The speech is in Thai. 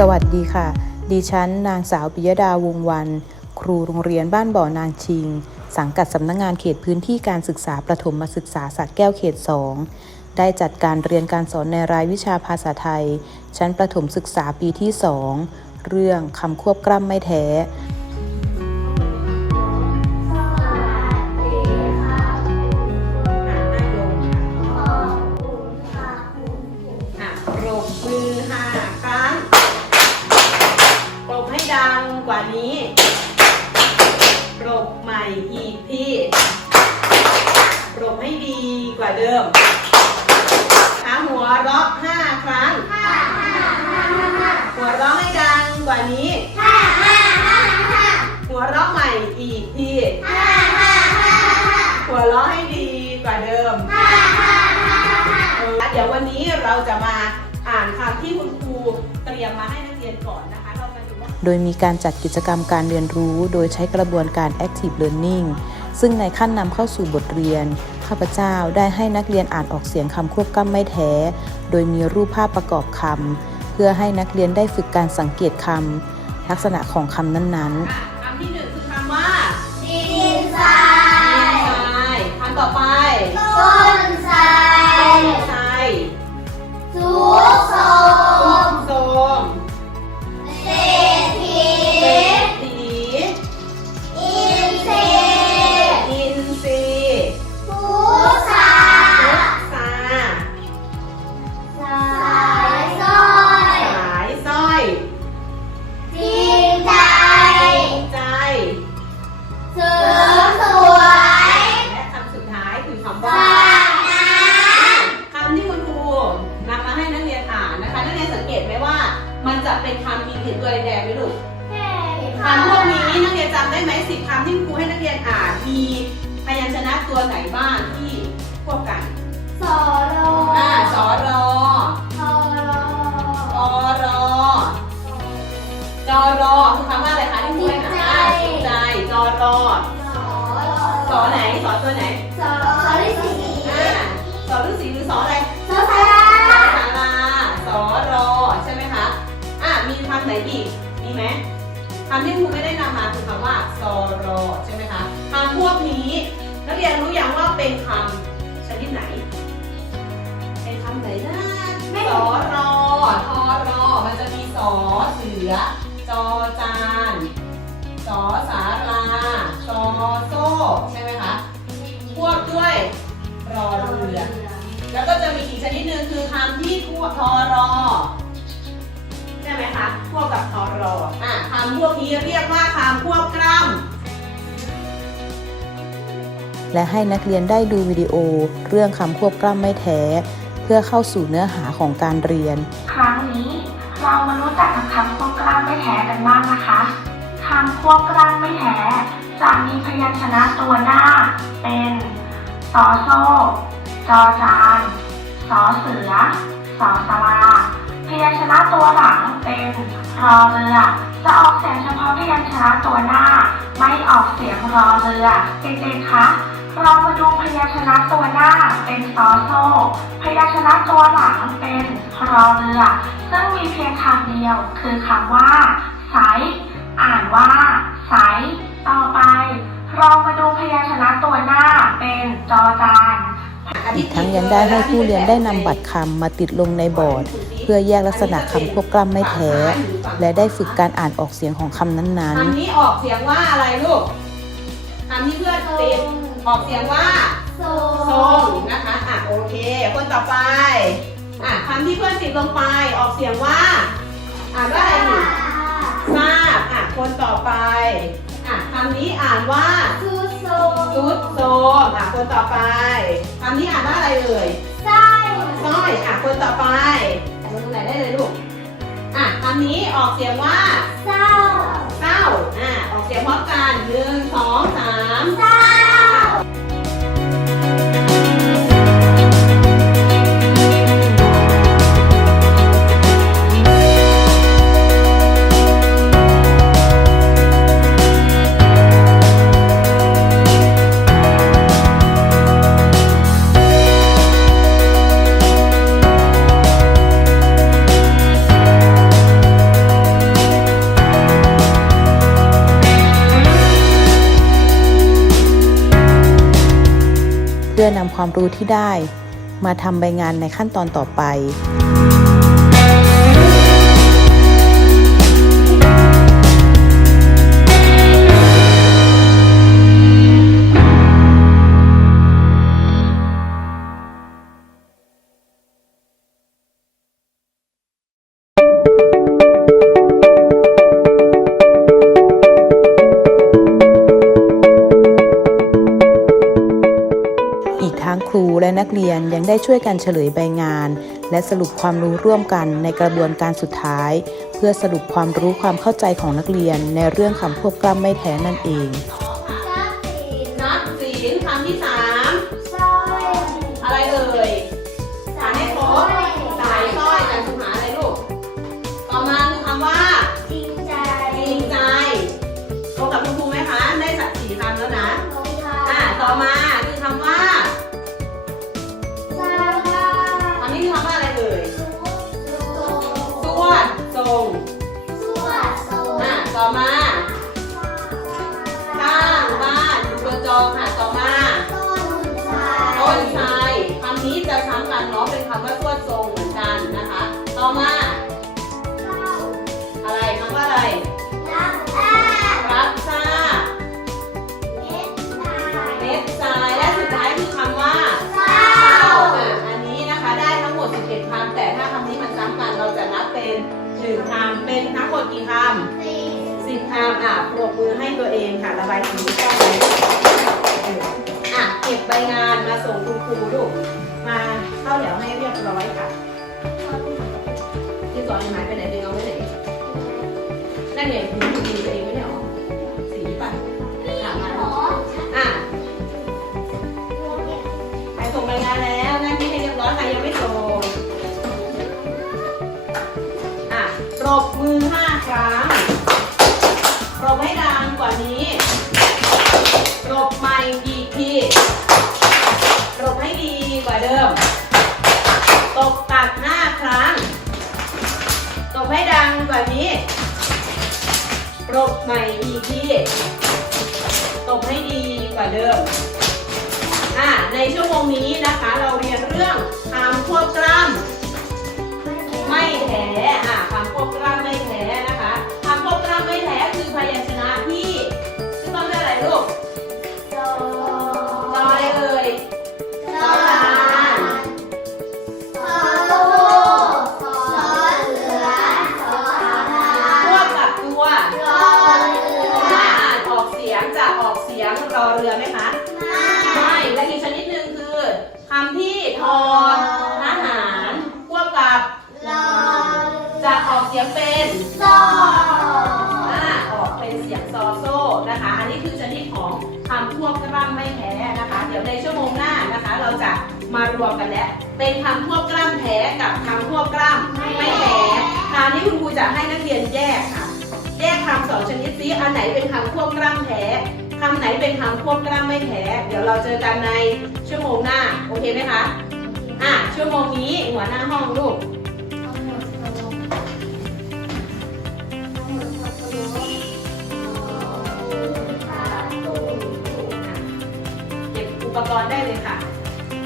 สวัสดีค่ะ ดิฉัน นางสาวปิยดาวงวัน ครูโรงเรียนบ้านบ่อนางชิง สังกัดสำนักงงานเขตพื้นที่การศึกษาประถมศึกษาสักแก้วเขต 2 ได้จัดการเรียนการสอนในรายวิชาภาษาไทย ชั้นประถมศึกษาปีที่ 2 เรื่องคำควบกล้ำไม่แท้ กว่านี้ปรบใหม่อีกทีปรบให้ดีกว่าเดิมขาหัวเราะห้าครั้งหัวเราะให้ดังกว่านี้ หัวเราะใหม่อีกทีหัวเราะให้ดีกว่าเดิมเออเดี๋ยววันนี้เราจะมาอ่านคำที่คุณครูเตรียมมาให้นักเรียนก่อนนะคะ โดยมีการจัดกิจกรรมการเรียนรู้ โดยใช้กระบวนการ Active Learning ซึ่งในขั้นนำเข้าสู่บทเรียน ข้าพเจ้าได้ให้นักเรียนอ่านออกเสียงคำควบกล้ำไม่แท้ โดยมีรูปภาพประกอบคำ เพื่อให้นักเรียนได้ฝึกการสังเกตคำลักษณะของคำนั้นๆ ตัวไหนสอสอฤาษีอ่าสอฤาษีหรือสออะไรสอสาราสอสาราสอรอใช่ไหมคะอะมีคำไหนอีกมีไหมคำที่ครูไม่ได้นำมาคือคำว่าสอรอใช่ไหมคะคำพวกนี้ นักเรียนรู้ยังว่าเป็นคำชนิดไหนเป็น อะคำพวกนี้เรียกว่าคำพวกกล้ำและให้นักเรียนได้ดูวิดีโอ เรื่องคำควบกล้ำไม่แท้ เพื่อเข้าสู่เนื้อหาของการเรียน ครั้งนี้เรามารู้จักกับคำควบกล้ำไม่แท้กันบ้างนะคะคำควบกล้ำไม่แท้จะมีพยัญชนะตัวหน้า เป็นสอโซ่จอจานสอเสือสอสลาพยัญชนะตัวหลังเป็นรอเรือ จะออกเสียงเฉพาะพยัญชนะตัวหน้า ไม่ออกเสียงรอเรือเด็กๆคะเรามาดูพยัญชนะตัวหน้าเป็นซอโซพยัญชนะตัวหลังเป็นรอเรือ ซึ่งมีเพียงคำเดียวคือคำว่าไซอ่านว่าไซต่อไป เรามาดูพยัญชนะตัวหน้าเป็นจอจานอีกทั้งยังได้ให้ผู้เรียนได้นำบัตรคำมาติดลงในบอร์ด พื่อแยกลักษณะคำควบกล้ำไม่แท้ และได้ฝึกการอ่านออกเสียงของคำนั้นคำนี้ออกเสียงว่าอะไรลูกคำที่เพื่อนติดออกเสียงว่าโซทรงนะคะ อะโอเค คนต่อไป อะคำที่เพื่อนติดลงไป ออกเสียงว่า อ่านว่าอะไรหนูทราบอะคนต่อไป อะคำนี้อ่านว่าซูโซซุดโซมอะคนต่อไปคำนี้อ่านว่าอะไรเอ่ยำนี้ออกเสียงว่า เศร้า เศร้า อะออกเสียงพร้อมกันหนึ่งสองสาม เศร้า ความรู้ที่ได้ มาทำใบงานในขั้นตอนต่อไป และนักเรียนยังได้ช่วยกันเฉลยใบงาน และสรุปความรู้ร่วมกันในกระบวนการสุดท้าย เพื่อสรุปความรู้ความเข้าใจของนักเรียนในเรื่องคำควบกล้ำไม่แท้นั่นเอง มือให้ตัวเองค่ะระบายสีที่ชอบเลยอะเก็บใบงานมาส่งคุณครูลูกมาเข้าแถวให้เรียบร้อยค่ะที่สอนยังหายไปไหนเป็นเอาไว้ไหนนั่นไงคุณครูดีตัวเองไม่ได้หรอสีป่ะอะมาอะใครส่งรายงานแล้วหน้าที่ให้เรียบร้อยใครยังไม่ส่งอะปรบมือห้าครั้ง ให้ดังกว่านี้ปรบใหม่อีกทีปรบให้ดีกว่าเดิมตบตักหน้าครั้งตบให้ดังกว่านี้ปรบใหม่อีกทีตบให้ดีกว่าเดิมอะในชั่วโมงนี้นะคะ เราเรียนเรื่องคำควบกล้ำไม่แท้อะคำควบ ดี๋ยวในชั่วโมงหน้านะคะ เราจะมารวมกันแล้วเป็นคำควบกล้ำแท้กับคำควบกล้ำไม่แท้คราวนี้คุณครูจะให้นักเรียนแยกค่ะ แยกคำสองชนิดซิอันไหนเป็นคำควบกล้ำแท้คำไหนเป็นคำควบกล้ำไม่แท้เดี๋ยวเราเจอกันในชั่วโมงหน้าโอเคไหมคะอะชั่วโมงนี้หัวหน้าห้องลูก กรณ์ได้เลยค่ะ